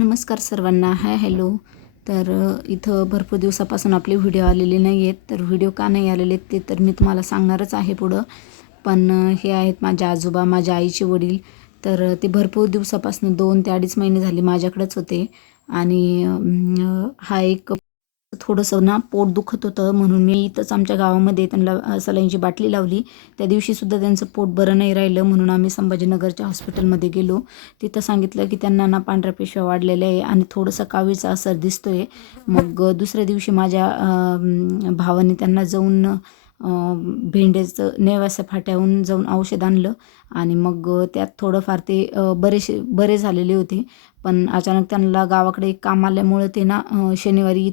नमस्कार सर्वांना. हॅलो. तर इथं भरपूर दिवसापासून आपले व्हिडिओ आलेले नाही आहेत. तर व्हिडिओ का नाही आलेले ते तर मी तुम्हाला सांगणारच आहे पुढं. पण हे आहेत माझे आजोबा, माझ्या आईचे वडील. तर ते भरपूर दिवसापासून 2 ते 2.5 महिने झाले माझ्याकडेच होते. आणि हा एक थोडंसं ना पोट दुखत होतं म्हणून मी इथंच आमच्या गावामध्ये त्यांना सलाईनची बाटली लावली. त्या दिवशीसुद्धा त्यांचं पोट बरं नाही राहिलं म्हणून आम्ही संभाजीनगरच्या हॉस्पिटलमध्ये गेलो. तिथं सांगितलं की त्यांना ना पांढऱ्या पिशव्या वाढलेल्या आहे आणि थोडंसं कावीळचा असर दिसतोय. मग दुसऱ्या दिवशी माझ्या भावाने त्यांना जाऊन भेंड्याचं नेवासा फाट्याहून जाऊन औषध आणलं आणि मग त्यात थोडंफार ते बरे झालेले होते. पण अचानक त्यांना गावाकडे एक काम आल्यामुळं ते ना शनिवारी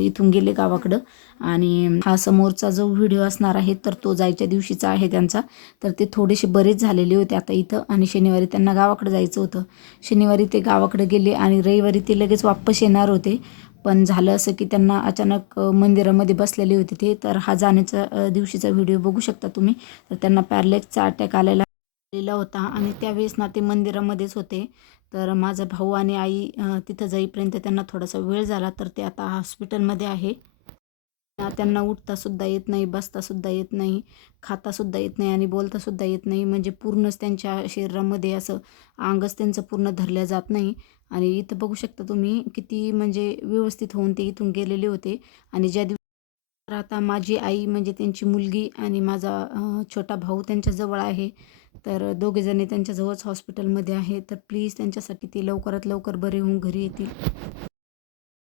इथून गेले गावाकडं. आणि हा समोरचा जो व्हिडिओ असणार आहे तर तो जायच्या दिवशीचा आहे त्यांचा. तर ते थोडेसे बरेच झालेले होते आता इथं आणि शनिवारी त्यांना गावाकडे जायचं होतं. शनिवारी ते गावाकडे गेले आणि रविवारी ते लगेच वापस येणार होते. पण झालं असं की त्यांना अचानक मंदिरामध्ये बसलेले होते ते. तर हा जाण्याचा दिवशीचा व्हिडिओ बघू शकता तुम्ही. तर त्यांना पॅरलेक्सचा अटॅक आलेला होता आणि त्यावेळेस ना ते मंदिरामध्येच होते. तर माझा भाऊ आणि आई तिथं जाईपर्यंत त्यांना थोडासा वेळ झाला. तर ते आता हॉस्पिटलमध्ये आहे. त्यांना उठतासुद्धा येत नाही, बसतासुद्धा येत नाही, खातासुद्धा येत नाही आणि बोलतासुद्धा येत नाही. म्हणजे पूर्णच त्यांच्या शरीरामध्ये असं अंगच त्यांचं पूर्ण धरलं जात नाही. आणि इथं बघू शकता तुम्ही किती म्हणजे व्यवस्थित होऊन ते इथून गेलेले होते. आणि ज्या दिवशी तर आता माझी आई म्हणजे त्यांची मुलगी आणि माझा छोटा भाऊ त्यांच्याजवळ आहे. तर दोघेजणी त्यांच्याजवळच हॉस्पिटलमध्ये आहे. तर प्लीज त्यांच्यासाठी ते लवकरात लवकर बरे होऊन घरी येतील.